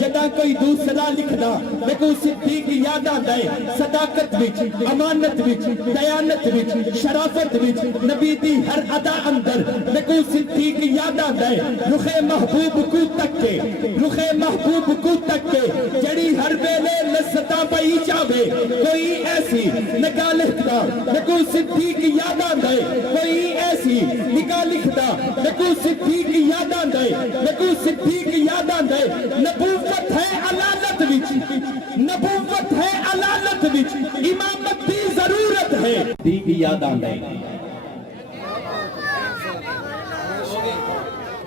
جدا کوئی دوسرا لکھدا میں کو صدیق یاد آندا ہے صداقت وچ امانت وچ دیانت وچ شرافت وچ نبی دی ہر ادا اندر میں کو صدیق یاد آندا ہے رخ محبوب کو تک کے رخ محبوب کو تک کے جڑی ہر ویلے لذتاں پئی چاہے کوئی ایسی نگاہ لکھدا میں کو صدیق یاد آندا ہے کوئی ایسی نگاہ لکھدا میں کو صدیق یاد آندا ہے میں کو صدیق یاد آندا ہے نبوت ہے علالت وچ نبوت ہے علالت وچ امامت دی ضرورت ہے صدیق یاد آندا ہے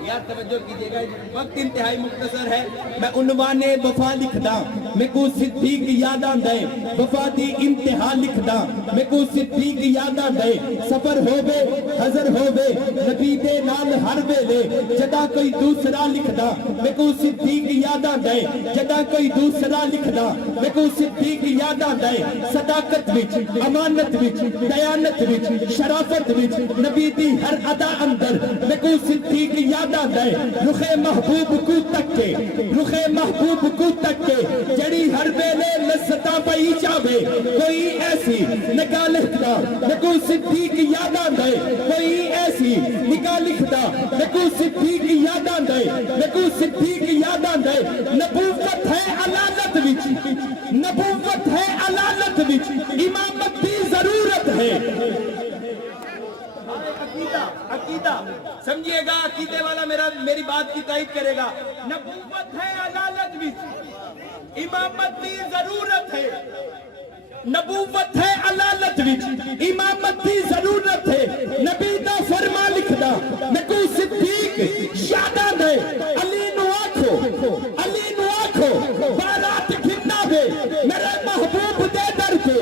یار توجہ کیجئے گا وقت انتہائی مختصر ہے میں عنوان وفا لکھدا میں کو صدیق یاد آندا ہے وفا دی انتہا لکھدا میں کو صدیق یاد آندا ہے سفر ہووے حضر ہووے نبی دے نال ہر ویلے جدا کوئی دوسرا لکھدا میں کو صدیق یاد آندا ہے جدا کوئی دوسرا لکھدا میں کو صدیق یاد آندا ہے صداقت وچ امانت وچ دیانت وچ شرافت وچ نبی دی ہر ادا اندر میں کو صدیق یاد آندا ہے رخ محبوب کو تک کے رخ محبوب کو تک کے جڑی ہر ویلے لذتاں پئی چاہے کوئی ایسی نگاہ لکھدا میں کو صدیق یاد آندا ہے کوئی ایسی نگاہ لکھدا میں کو صدیق یاد آندا ہے میں کو صدیق یاد آندا ہے نبوت ہے علالت وچ نبوت ہے علالت وچ امامت دی ضرورت ہے عقیدہ سمجھئے گا عقیدے والا میری بات کی تائید کرے گا نبوت ہے علالت وچ امامت دی ضرورت ہے نبوت ہے علالت وچ امامت دی ضرورت ہے نبی دا فرما لکھدا میں کو صدیق یاد آندا ہے علی نو آکھو بارات گھننا وے میرے محبوب دے در تے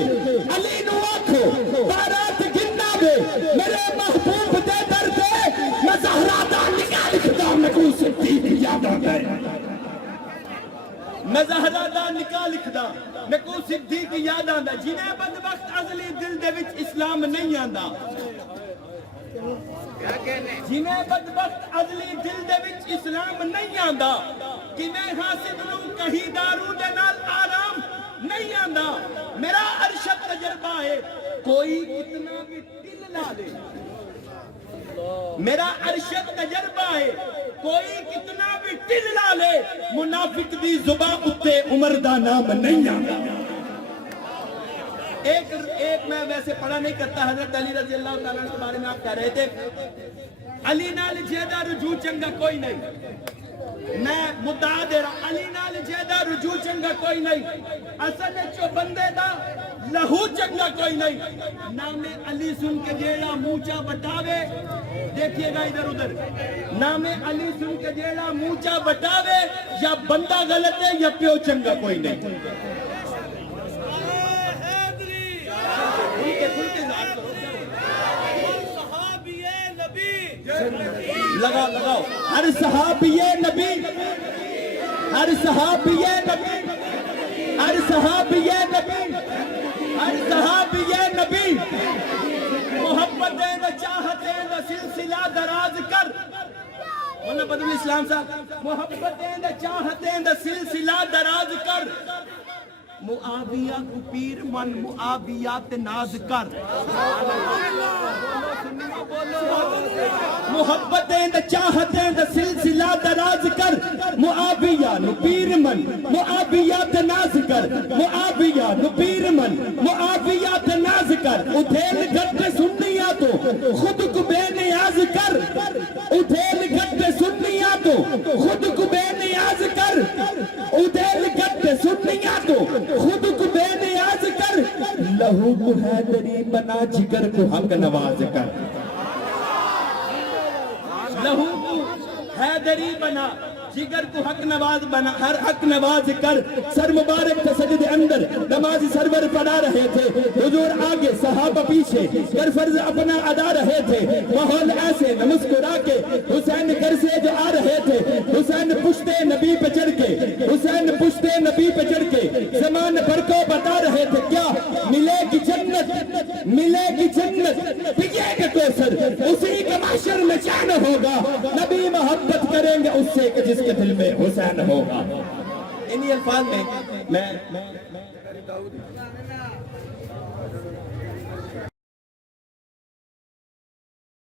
علی نو آکھو بارات گھننا وے میرے محبوب دے در تے میں زہرا دا نکاح لکھدا میں کو صدیق یاد آندا ہے میں زہرا دا نکاح لکھدا میں کو صدیق یاد آندا جنہیں بدبخت ازلی دل دے وچ اسلام نہیں آندا جنہیں بدبخت ازلی دل دے وچ اسلام نہیں آندا کیویں حاسد نو کہیں دارو دے نال آرام نہیں آندا میرا ارشد تجربہ ہے کوئی کتنا بھی دل لا دے میرا ارشد تجربہ ہے کوئی کتنا بھی دل لا لے منافق دی زبان اتے عمر دا نام نہیں آندا ایک میں ویسے پڑھا نہیں کرتا حضرت علی رضی اللہ تعالیٰ کے بارے میں آپ کہہ رہے تھے علی نال جیدہ رجوع چنگا کوئی نہیں میں مدعا دے رہا علی نال جیدہ رجوع چنگا کوئی نہیں اصل چو بندے دا لہو چنگا کوئی نہیں نام علی سن کے جیڑا موچا بٹاوے دیکھئے گا ادھر ادھر نام علی سن کے جیڑا موچا بٹاوے یا بندہ غلط ہے یا پیو چنگا کوئی نہیں لگاؤ ہر صحابی نبی ہر صحابی نبی ہر صحابی نبی ہر صحابی نبی محبتیں چاہتیں سلسلہ دراز کر مولانا بدر اسلام صاحب محبتیں چاہتیں سلسلہ دراز کر معاویہ کو پیر من معاویات ناز کر محبتیں چاہتیں سلسلہ دراز کر معاویہ نو پیر من معاویات ناز کر معاویہ نو پیر من معاویات ناز کر ادھیل گھٹ سنیا تو خود کو بے نیاز کر ادھیل گھٹ سنیا تو خود کو بے نیاز کر ادھیل گھٹ سنیا تو خود کو بے نیاز کر لہو کو حیدری بنا جگر کو حق نواز کر لہو کو حیدری بنا جگر کو حق نواز بنا ہر حق نواز کر سر مبارک کے سجدے اندر نماز سرور پڑھا رہے تھے حضور آگے صحابہ پیچھے کر فرض اپنا ادا رہے تھے ماحول ایسے مسکرا کے حسین گھر سے جو آ رہے تھے حسین پشتے نبی پہ چڑھ کے حسین پشتے نبی پہ چڑھ کے زمان بھر کو بتا رہے تھے کیا ملے گی جنت ملے گی جنت پیے گا کوثر اسی کا محشر میں چین ہوگا نبی محبت کریں گے اس سے کہ جس کے دل میں حسین ہوگا انہی الفاظ میں میں